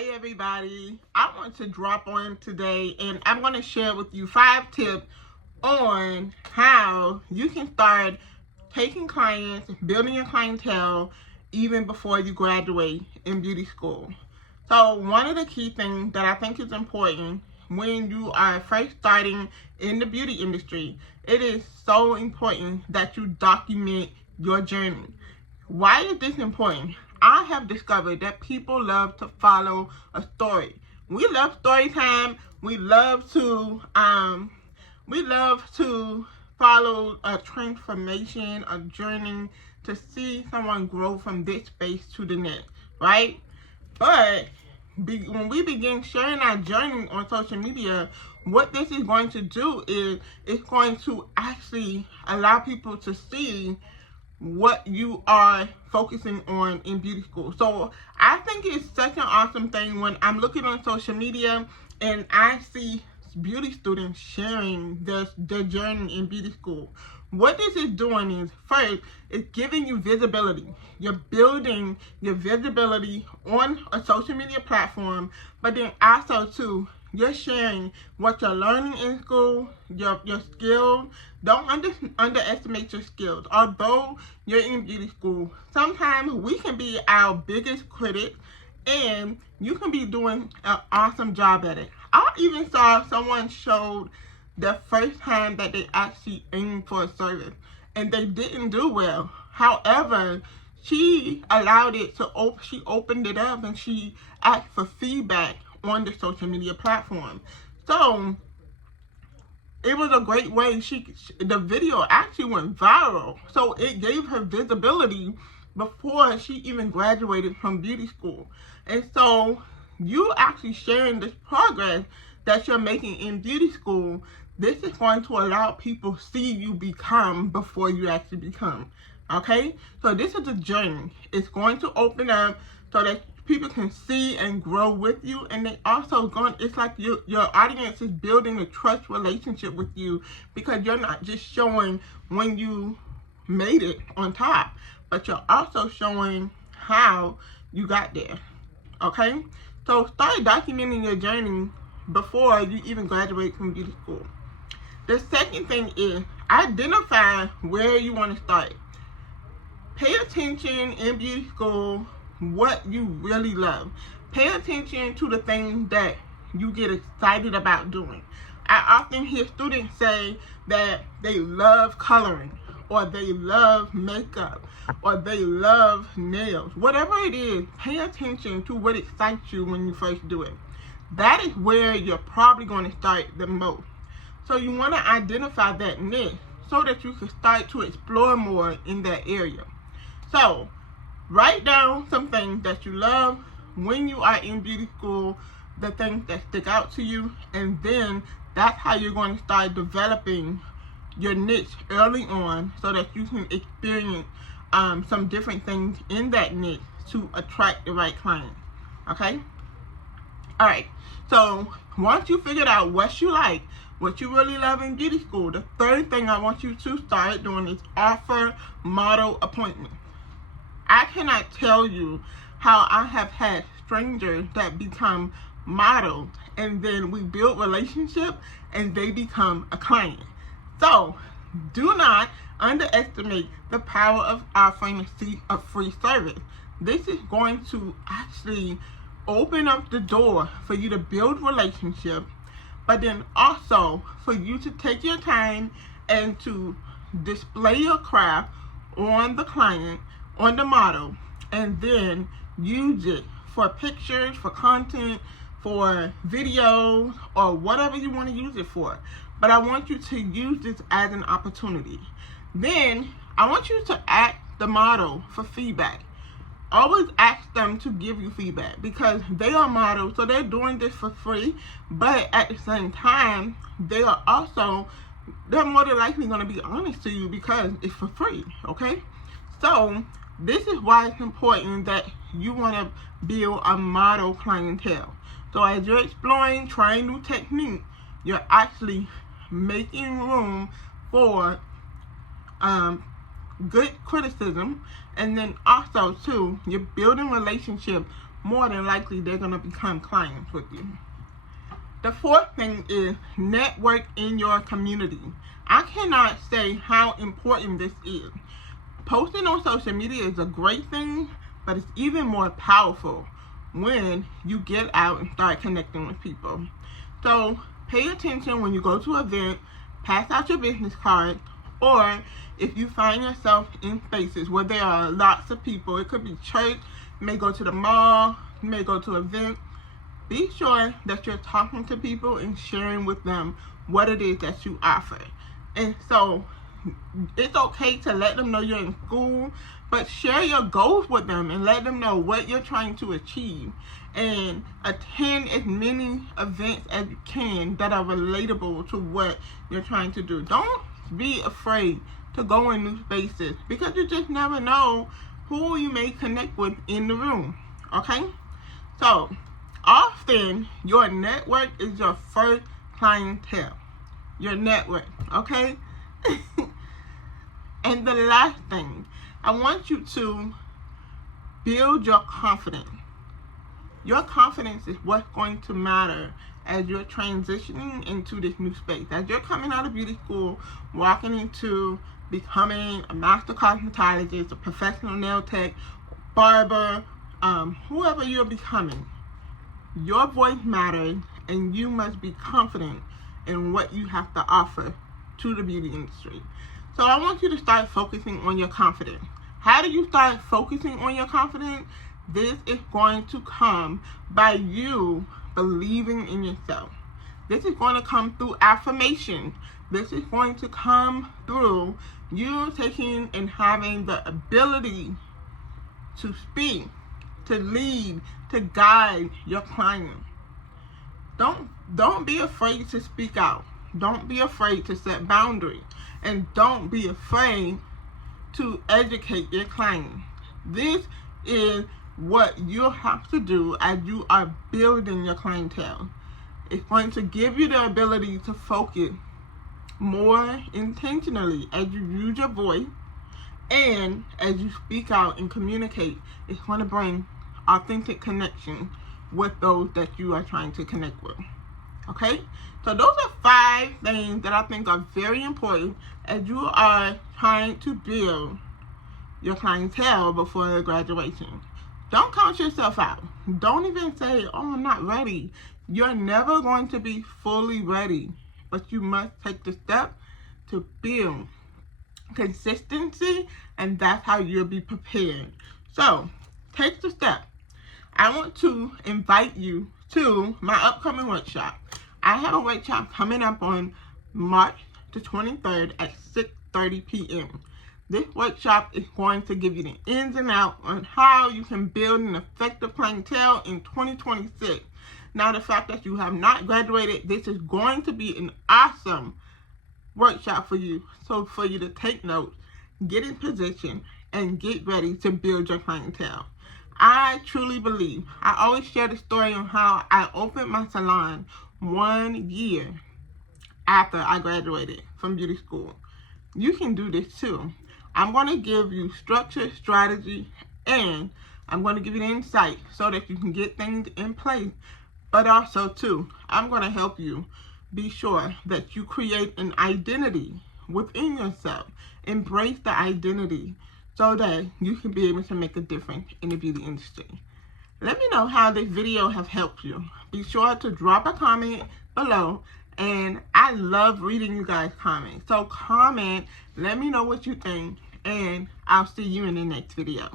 Hey everybody, I want to drop on today and I'm going to share with you 5 tips on how you can start taking clients, building your clientele even before you graduate in beauty school. So one of the key things that I think is important when you are first starting in the beauty industry, it is so important that you document your journey. Why is this important? I have discovered that people love to follow a story. We love story time. We love to follow a transformation, a journey to see someone grow from this space to the next, right? But when we begin sharing our journey on social media, what this is going to do is it's going to actually allow people to see what you are focusing on in beauty school. So I think it's such an awesome thing when I'm looking on social media and I see beauty students sharing their journey in beauty school. What this is doing is, first, it's giving you visibility. You're building your visibility on a social media platform, but then also too, you're sharing what you're learning in school, your skills. Don't underestimate your skills. Although you're in beauty school, sometimes we can be our biggest critic and you can be doing an awesome job at it. I even saw someone showed the first time that they actually aimed for a service and they didn't do well. However, she allowed it to she opened it up and she asked for feedback on the social media platform. So it was a great way. The video actually went viral, so it gave her visibility before she even graduated from beauty school. And so you actually sharing this progress that you're making in beauty school, this is going to allow people to see you become before you actually become. Okay, so this is a journey. It's going to open up so that people can see and grow with you, and they also it's like your audience is building a trust relationship with you, because you're not just showing when you made it on top, but you're also showing how you got there. Okay, so start documenting your journey before you even graduate from beauty school. The second thing is identify where you want to start. Pay attention in beauty school what you really love. Pay attention to the things that you get excited about doing. I often hear students say that they love coloring, or they love makeup, or they love nails. Whatever it is, pay attention to what excites you when you first do it. That is where you're probably going to start the most. So you want to identify that niche so that you can start to explore more in that area. So write down some things that you love when you are in beauty school, the things that stick out to you, and then that's how you're going to start developing your niche early on so that you can experience some different things in that niche to attract the right client. Okay? Alright, so once you figured out what you like, what you really love in beauty school, the third thing I want you to start doing is offer model appointments. I cannot tell you how I have had strangers that become models, and then we build relationship and they become a client. So do not underestimate the power of offering a free service. This is going to actually open up the door for you to build relationships, but then also for you to take your time and to display your craft on the client, on the model, and then use it for pictures, for content, for videos, or whatever you want to use it for. But I want you to use this as an opportunity. Then I want you to ask the model for feedback. Always ask them to give you feedback, because they are models, so they're doing this for free, but at the same time, they're more than likely going to be honest to you because it's for free. Okay, so this is why it's important that you want to build a model clientele. So as you're exploring, trying new techniques, you're actually making room for good criticism, and then also too, you're building relationship more than likely they're going to become clients with you. The fourth thing is network in your community. I cannot say how important this is. Posting on social media is a great thing, but it's even more powerful when you get out and start connecting with people. So pay attention when you go to an event, pass out your business card, or if you find yourself in spaces where there are lots of people, it could be church, you may go to the mall, you may go to an event, be sure that you're talking to people and sharing with them what it is that you offer. And so it's okay to let them know you're in school, but share your goals with them and let them know what you're trying to achieve. And attend as many events as you can that are relatable to what you're trying to do. Don't be afraid to go in new spaces because you just never know who you may connect with in the room. Okay? So, often your network is your first clientele. Your network, okay? And the last thing, I want you to build your confidence. Your confidence is what's going to matter as you're transitioning into this new space. As you're coming out of beauty school, walking into becoming a master cosmetologist, a professional nail tech, barber, whoever you're becoming, your voice matters, and you must be confident in what you have to offer to the beauty industry. So I want you to start focusing on your confidence. How do you start focusing on your confidence? This is going to come by you believing in yourself. This is going to come through affirmation. This is going to come through you taking and having the ability to speak, to lead, to guide your client. Don't be afraid to speak out. Don't be afraid to set boundaries. And don't be afraid to educate your client. This is what you'll have to do as you are building your clientele. It's going to give you the ability to focus more intentionally as you use your voice and as you speak out and communicate. It's going to bring authentic connection with those that you are trying to connect with. Okay? So those are 5 things that I think are very important as you are trying to build your clientele before graduation. Don't count yourself out. Don't even say, oh, I'm not ready. You're never going to be fully ready, but you must take the step to build consistency, and that's how you'll be prepared. So take the step. I want to invite you to my upcoming workshop. I have a workshop coming up on March the 23rd at 6:30 p.m. This workshop is going to give you the ins and outs on how you can build an effective clientele in 2026. Now, the fact that you have not graduated, this is going to be an awesome workshop for you. So for you to take notes, get in position, and get ready to build your clientele. I truly believe, I always share the story on how I opened my salon 1 year after I graduated from beauty school. You can do this too. I'm going to give you structure, strategy, and I'm going to give you the insight so that you can get things in place. But also too, I'm going to help you be sure that you create an identity within yourself. Embrace the identity so that you can be able to make a difference in the beauty industry. Let me know how this video has helped you. Be sure to drop a comment below, and I love reading you guys' comments. So comment, let me know what you think, and I'll see you in the next video.